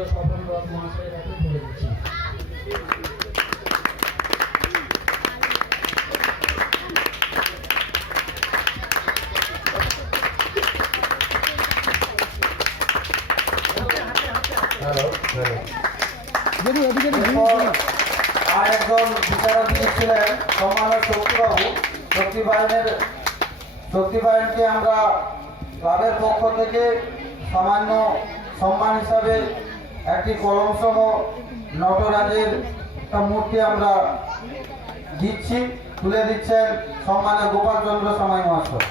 মাননীয় স্বপন রথ মহাশয়ের কাছে তুলে দিচ্ছি। আরেকজন বিচারক ছিলেন সম্মানীয় শক্তিবাবু। শক্তিবাহিনীকে আমরা ক্লাবের পক্ষ থেকে সামান্য সম্মান হিসাবে একটি কলম সহ নটরাজের একটা মূর্তি আমরা দিচ্ছি, তুলে দিচ্ছেন সম্মানীয় গোপাল চন্দ্র সামাই মহাশয়।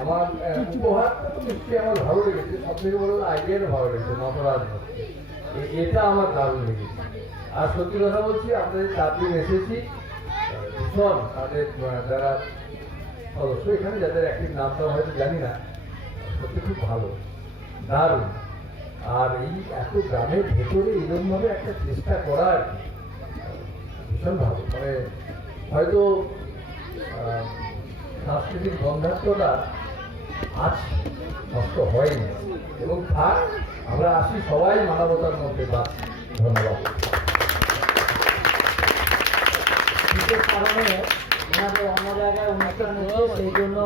আমার উপহারটা তো নিশ্চয়ই আমার ভালো লেগেছে, সব থেকে বড় আইডিয়াটা ভালো লেগেছে, নটরাজ এটা আমার দারুণ লেগেছে। আর সত্যি কথা বলছি, আপনাদের 4 দিন এসেছি, ভীষণ তাদের যারা সদস্য এখানে, যাদের একটির নামটা হয়তো জানি না, সত্যি খুব ভালো, দারুণ। আর এই এত গ্রামের ভেতরে এরকমভাবে একটা চেষ্টা করার ভীষণ ভালো। মানে হয়তো সাংস্কৃতিক বন্ধাত্মটা আছে, নষ্ট হয়নি এবং থাক, আমরা আসি সবাই মানবতার মধ্যে বাঁচি। ধন্যবাদ। বিশেষ কারণে ওনাদের অন্য জায়গায় অনুষ্ঠান হচ্ছে, সেই জন্য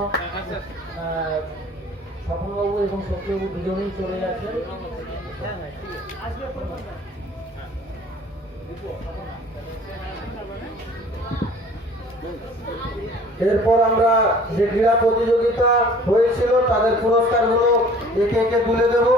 স্বপনবাবু এবং সত্যবাবু দুজনেই চলে গেছেন। এরপর আমরা যে ক্রীড়া প্রতিযোগিতা হয়েছিল তাদের পুরস্কারগুলো একে একে তুলে দেব।